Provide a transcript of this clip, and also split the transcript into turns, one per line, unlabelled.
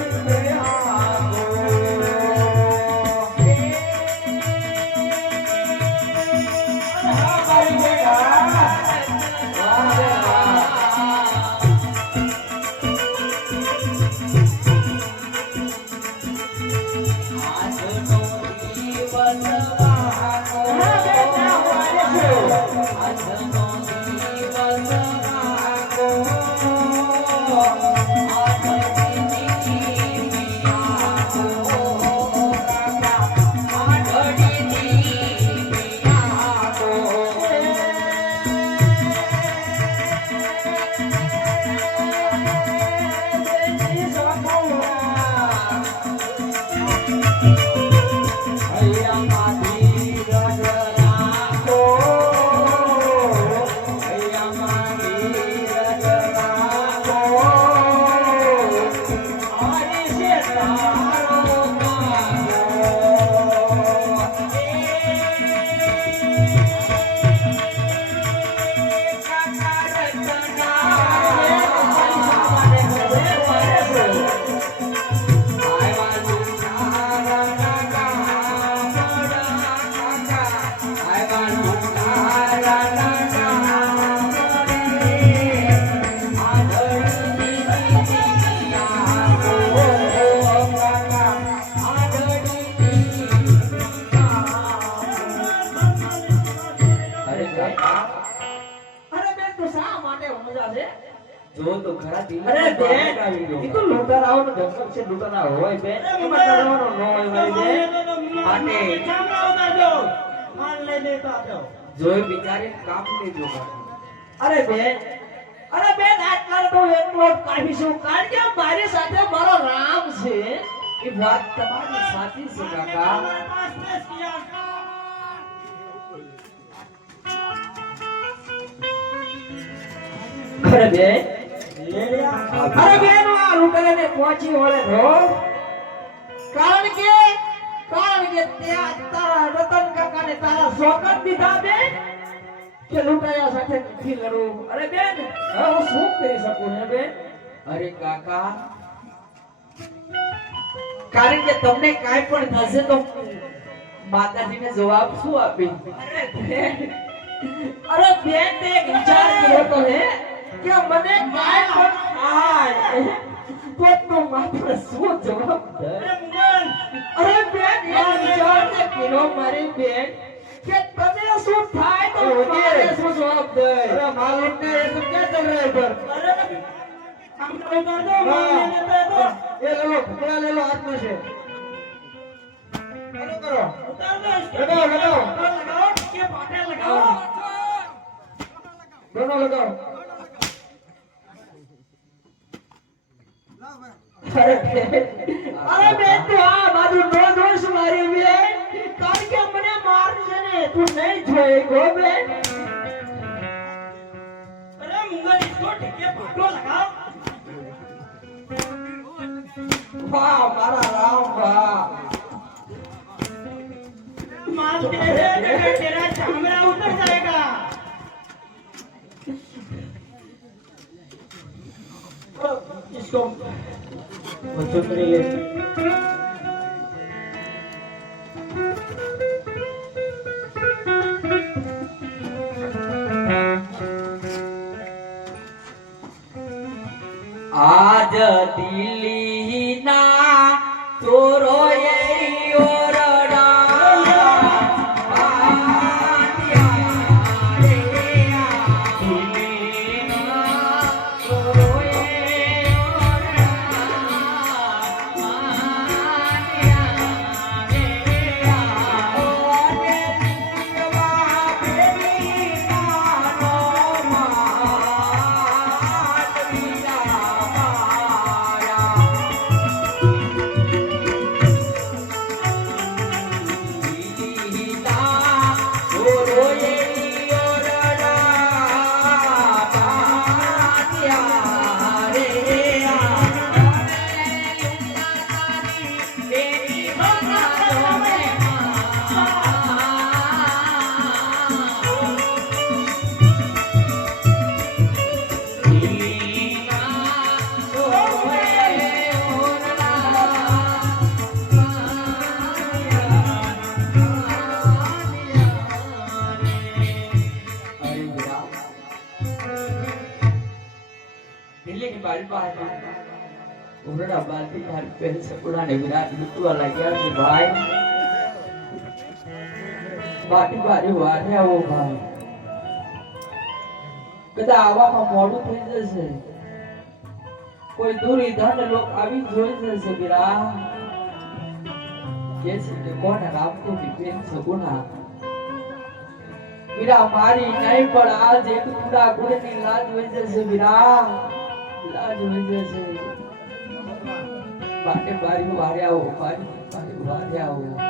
અરે
અરે બેન તો શા માટે મજા છે?
જો તો ખરા દિલ
અરે બેન ઈ તો લૂંટારાઓનો જંગલ છે લૂંટારા હોય બેન. એમાં ડરવાનો ન હોય મારી બેન.
જોઈ બિચારી કામ લેજો કાકા.
અરે બેન અરે બેન આજકાલ તો એકલો જ કાઢીશું. કારણ કે મારી સાથે મારો રામ છે.
એ વાત તમારી સાચી છે કાકા.
અરે બેન અરે બેન આ લૂંટારાને પહોંચી વળે છો કારણ કે કારણ કે ત્યાં તારા રતન કાકાને તારા સોગંદ દીધા બેન કે લૂંટાયા સાથે નથી લડવું. અરે બેન હવે હું શું કરી શકું હે બેન?
અરે કાકા
કારણ કે તમને કાંઈ પણ થશે તો
માતાજીને જવાબ શું આપી
અરે બેન અરે બેન તે એક વિચાર કર્યો તો હે. કે મને કાંઈ પણ થાય તો તું માત્ર શું જવાબ દે અરે બેન એક વિચાર તે કર્યો મારી બેન કે તને શું થાય તો મારે શું જવાબ દે અરે મારું ને એ તો ક્યાં ચલ રહા ઇધર ये ले लो कपड़ा ले लो हाथ में से करो करो लगाओ लगाओ दोनों लगाओ અરે બેન અરે બેન તું આ બાજુ નો જોઈશ મારી બેન કારણ કે મને મારશે ને તું નહીં જોઈ ગો બેન વાહ મારા રામ વાહ इसको મજૂર કરીએ
આજ દિલ કોઈ દૂરી લોક આવી જોઈ જશે વિરા કે છે કે બેન સગુણા મારી નહીં, પણ આ જે લાજ હોય જશે વીરા લાજ વહી જશે બાટે બારી વારે આવો બારી બારી વારે આવો.